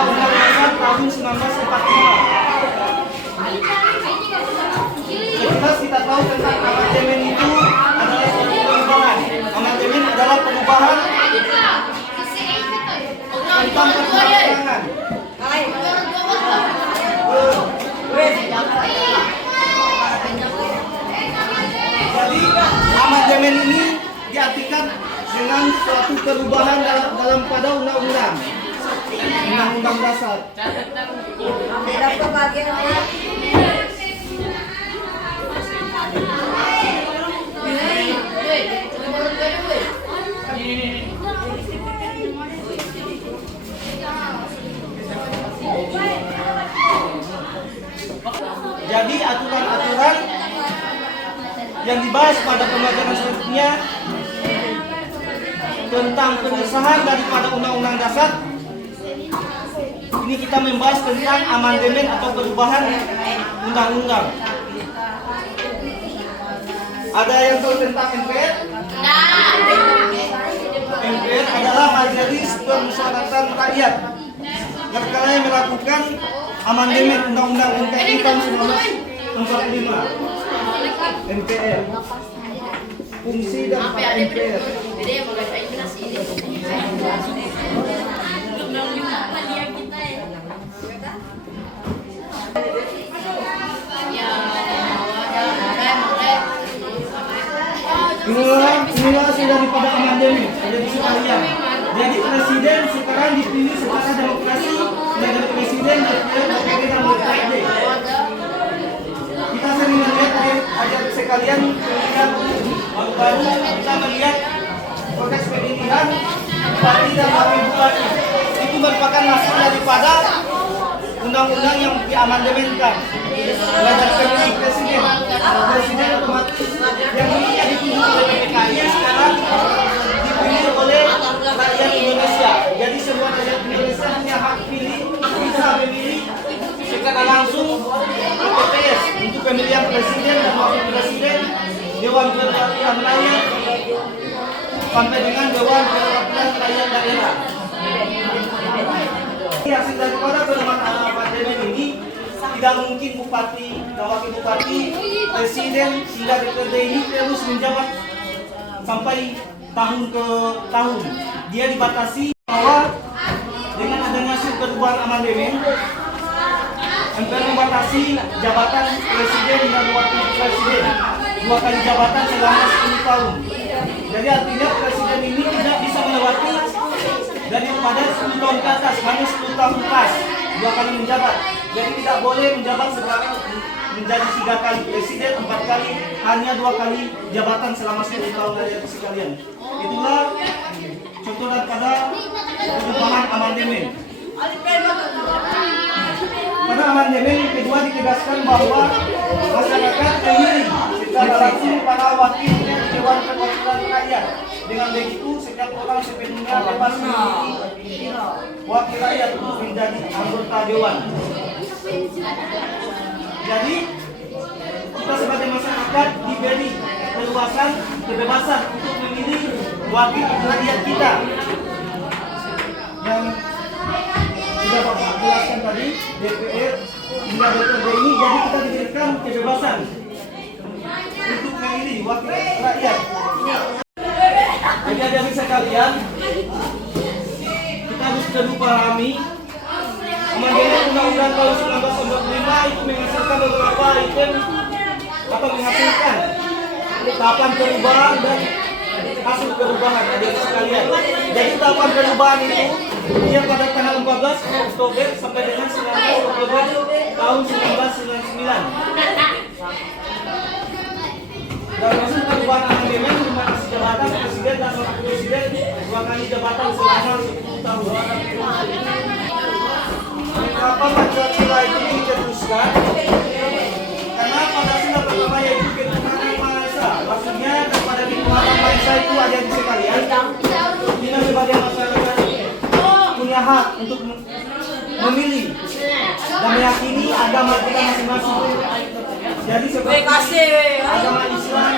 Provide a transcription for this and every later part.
Undang-Undang Dasar tahun 1945. Jelas kita tahu tentang amandemen itu adalah suatu perubahan. Amandemen adalah perubahan tentang perundang-undangan. Jadi amandemen ini diartikan dengan suatu perubahan dalam pada undang-undang dasar. Jadi aturan-aturan yang dibahas pada pembacaan selanjutnya tentang pengesahan daripada undang-undang dasar, ini kita membahas tentang amandemen atau perubahan undang-undang. Ada yang tahu tentang MPR? MPR adalah Majelis Permusyawaratan Rakyat yang sekalian melakukan amandemen Undang-Undang NKRI tahun 1945. MPR. Fungsi dan peran MPR. Inilah hasil daripada amandemen. Jadi sekalian. Jadi presiden sekarang dipilih secara demokrasi dari presiden DPR dan DPRD. Kita sering melihat adik sekalian baru kita melihat proses pemilihan bupati dan wakil bupati. Itu merupakan hasil daripada undang-undang yang diamandemenkan. Dari pemilihan presiden, presiden otomatis yang dulunya ditunjuk oleh PPKI sekarang dipilih oleh rakyat Indonesia. Jadi semua rakyat Indonesia punya hak pilih, bisa memilih secara langsung ke TPS untuk pemilihan presiden dan wakil presiden, Dewan Perwakilan Rakyat, sampai dengan Dewan Perwakilan Rakyat daerah. Hasil daripada perubahan amandemen ini tidak mungkin bupati, wakil bupati, presiden hingga DPRD ini terus menjabat sampai tahun ke tahun. Dia dibatasi bahwa dengan adanya hasil perubahan amandemen, MPR membatasi jabatan presiden dan wakil presiden 2 kali jabatan selama 10 tahun. Jadi artinya presiden ini tidak bisa melewati daripada 10 tahun ke atas, hanya 10 tahun pas 2 kali menjabat. Jadi tidak boleh menjabat menjadi 3 kali presiden, 4 kali, hanya 2 kali jabatan selama 10 tahun dari sekalian. Itulah contoh daripada perubahan amandemen. Pada amandemen kedua ditegaskan bahwa masyarakat memilih secara langsung para wakilnya di Dewan Perwakilan Rakyat. Dengan begitu setiap orang sepenuhnya bebas memilih wakil rakyat untuk menjadi anggota dewan. Jadi kita sebagai masyarakat diberi kebebasan untuk memilih wakil rakyat kita. Yang sudah Bapak jelaskan tadi, DPR hingga DPRD ini, jadi kita diberikan kebebasan untuk memilih wakil rakyat. Jadi adik-adik sekalian, kita harus perlu pahami amandemen Undang-Undang tahun 1945 itu menghasilkan beberapa item atau menghasilkan tahapan perubahan dan hasil perubahan adik-adik sekalian. Jadi tahapan perubahan itu dia pada tanggal 14 Oktober sampai dengan 19 Oktober tahun 1999. Dan hasil perubahan amandemen membatasi jabatan presiden dan wakil presiden 2 kali jabatan selama 10 tahun. Kenapa Pancasila itu diteruskan? Karena Pancasila pertama yaitu ketuhanan yang Maha Esa. Maksudnya daripada ketuhanan Maha Esa itu ada di sekalian. Kita sebagai masyarakat punya hak untuk memilih dan meyakini agama kita masing-masing. Jadi seperti agama Islam,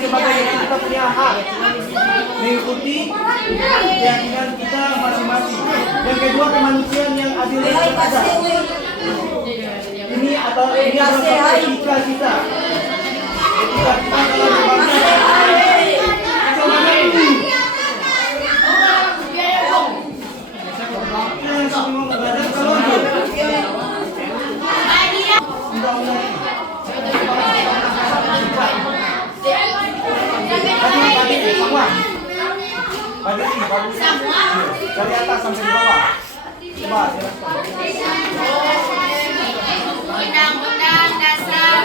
kita punya hak mengikuti keyakinan kita masing-masing. Yang kedua, kemanusiaan yang hadirin sekalian. Ini adalah etika kita. Etika kita dalam berbangsa. Bagaimana ini? Dari atas sampai di bawah. Coba Undang-Undang Dasar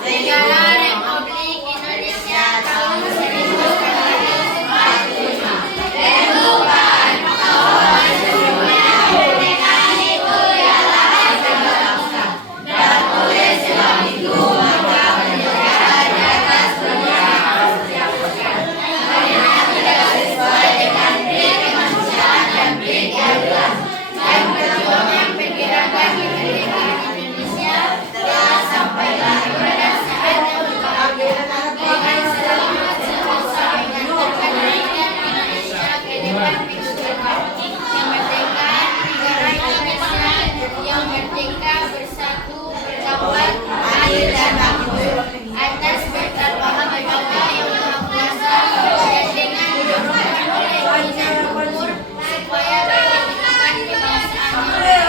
Negara Republik Indonesia tahun 1945. Perubahan bahwa sesungguhnya kemerdekaan itu ialah harga bangsa. Dan oleh sebab itu maka bernegara di atas dunia harus dilakukan. Karena tidak sesuai dengan prinsip kemanusiaan dan prinsip keadilan. Dan perjuangan pergerakan kemerdekaan Indonesia telah sampailah kepada saatnya berbahagia dengan selamat sentosa mengantarkan rakyat Indonesia ke depan pintu terbaik kemerdekaan negara Indonesia yang merdeka, bersatu, berdaulat, adil dan makmur atas berkat Maha yang Maha Kuasa dan dengan didorongkan oleh keinginan makmur supaya dapat kehidupan kebangsaannya.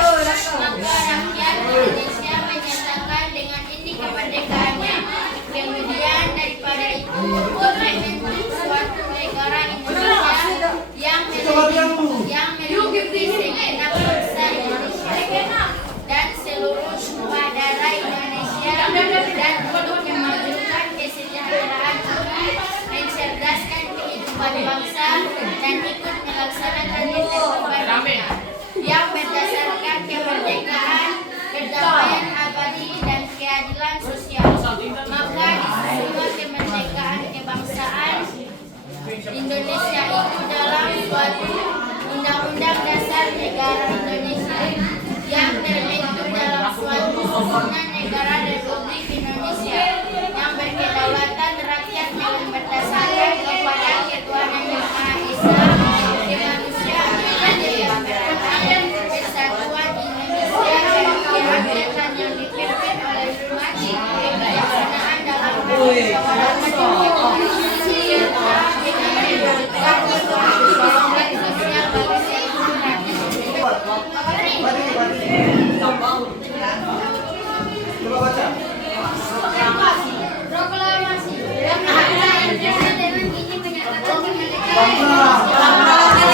Maka rakyat Indonesia menyatakan dengan ini kemerdekaannya. Kemudian daripada itu untuk membentuk suatu negara Indonesia yang memiliki segenap bangsa Indonesia dan seluruh tumpah darah Indonesia, dan untuk memajukan kesejahteraan bumi, mencerdaskan kehidupan bangsa dan ikut melaksanakan ketertiban yang berdasarkan kemerdekaan, perdamaian abadi dan keadilan sosial. Maka di semua kemerdekaan kebangsaan Indonesia itu dalam suatu Undang-Undang Dasar Negara Indonesia yang terbentuk dalam suatu susunan negara Republik Indonesia yang berkedaulatan rakyat yang berdasarkan kepada ketuhanan yang Maha Esa, kemanusiaan yang keadilan, persatuan Indonesia dan kerakyatan yang dipimpin oleh umat, kebijaksanaan dalam bermusyawarah serta dengan mewujudkan keadilan sosial bagi seluruh rakyat. Coba baca. Proklamasi yang dengan ini menyatakan kemerdekaan hal-hal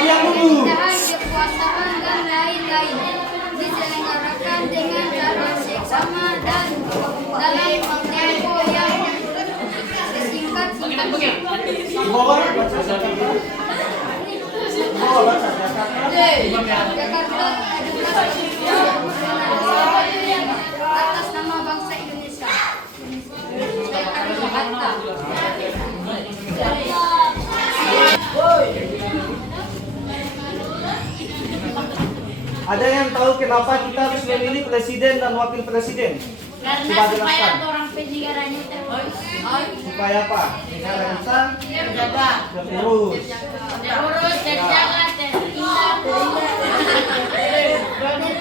yang pemerintahan, kekuasaan dan lain-lain diselenggarakan dengan cara seksama dan dalam tempo yang sesingkat-singkatnya. Jakarta atas nama bangsa Indonesia. Jakarta. Ada yang tahu kenapa kita harus memilih presiden dan wakil presiden? Karena supaya orang negaranya terurus. Supaya apa? Negara kita Terjaga. terurus. Terurus, terjaga, terindah.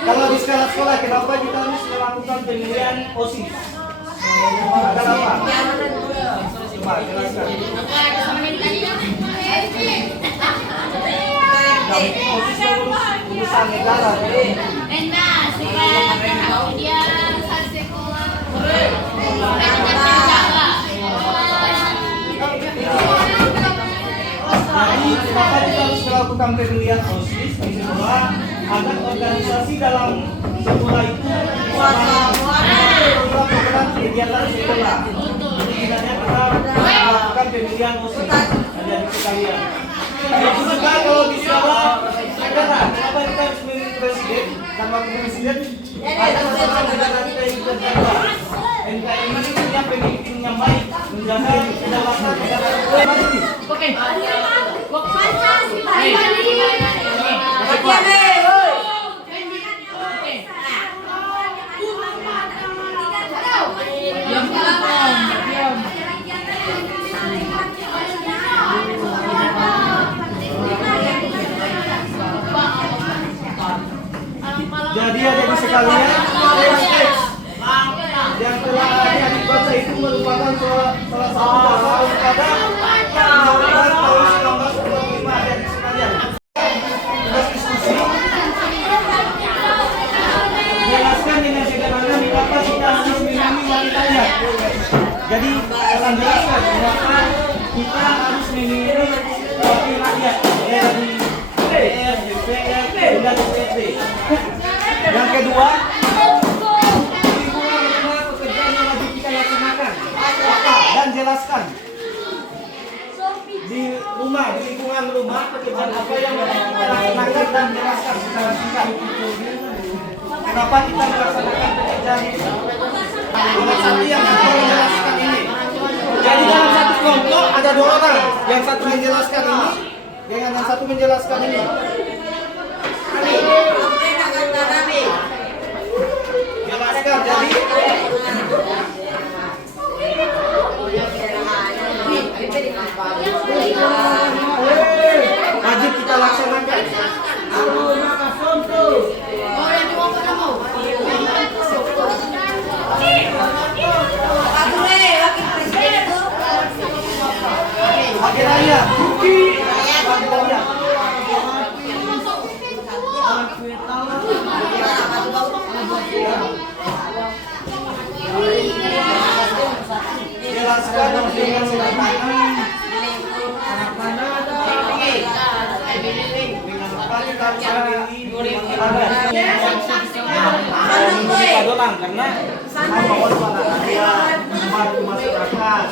Kalau di sekolah, kenapa kita harus melakukan pemilihan OSIS? Agar apa? Coba jelaskan. Agar pemerintahnya OSIS urusan negara. enak supaya dia sekolah terjaga. Jadi kenapa kita harus melakukan pemilihan OSIS? Ini semua agar organisasi dalam sekolah itu program kegiatan sekolah. Sebenarnya kita melakukan pemilihan OSIS. Adik-adik sekalian. Itu juga kalau di sekolah negara, kenapa kita harus memilih presiden dan wakil presiden? Ada beberapa negara kita yang terjaga. NKRI ini punya pemimpinnya baik, menjaga kedaulatan negara. Oke. sekalian, teks yang telah adik-adik baca itu merupakan salah satu dasar daripada Undang-Undang tahun 1945 adik-adik sekalian. Tugas diskusi jelaskan dengan sederhana mengapa kita harus melindungi wanitanya. Jadi akan jelaskan mengapa kita harus melindungi wakil rakyat dari DPR, DPR, dan DPRD. Yang kedua, lingkungan rumah pekerjaan yang wajib kita laksanakan. Apa? Dan jelaskan di rumah, di lingkungan rumah pekerjaan apa yang wajib kita laksanakan dan jelaskan secara singkat. Kenapa kita melaksanakan pekerjaan ini? Nomor satu yang kita menjelaskan ini. Jadi dalam satu kelompok ada 2 orang. Yang satu menjelaskan ini, yang satu menjelaskan ini. Jelaskan jadi. Wajib kita laksanakan. Wakil rakyat. Wakil rakyat. Jelaskan dengan sederhana karena membawa suara rakyat, membantu masyarakat.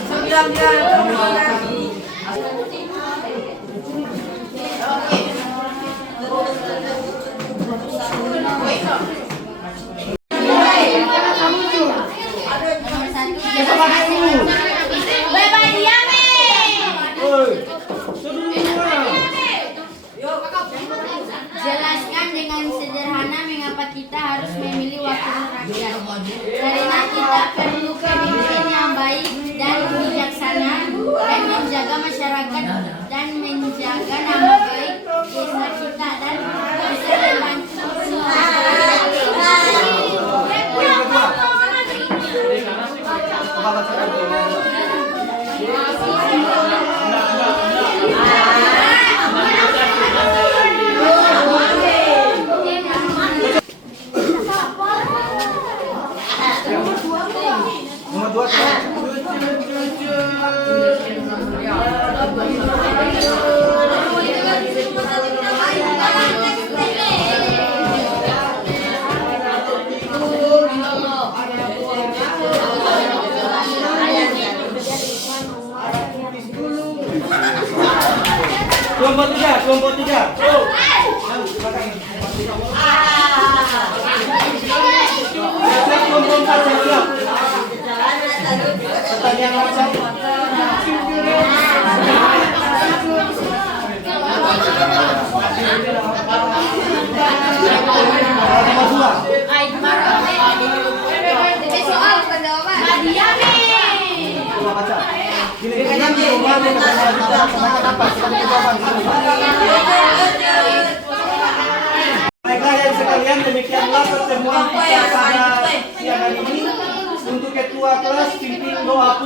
Jelaskan dengan sederhana mengapa kita harus memilih wakil rakyat. Karena kita perlu pemimpin yang baik dan bijaksana dan menjaga masyarakat dan menjaga nama baik desa kita dan bisa membantu Nomor 2 kelompok 3. Kelompok 4 siap. Pertanyaan nomor 1. Nomor 2. soal pendapat Coba baca. Giliran di rumah Baiklah yang sekalian, demikianlah pertemuan kita pada siang hari ini. Untuk ketua kelas pimpin doa.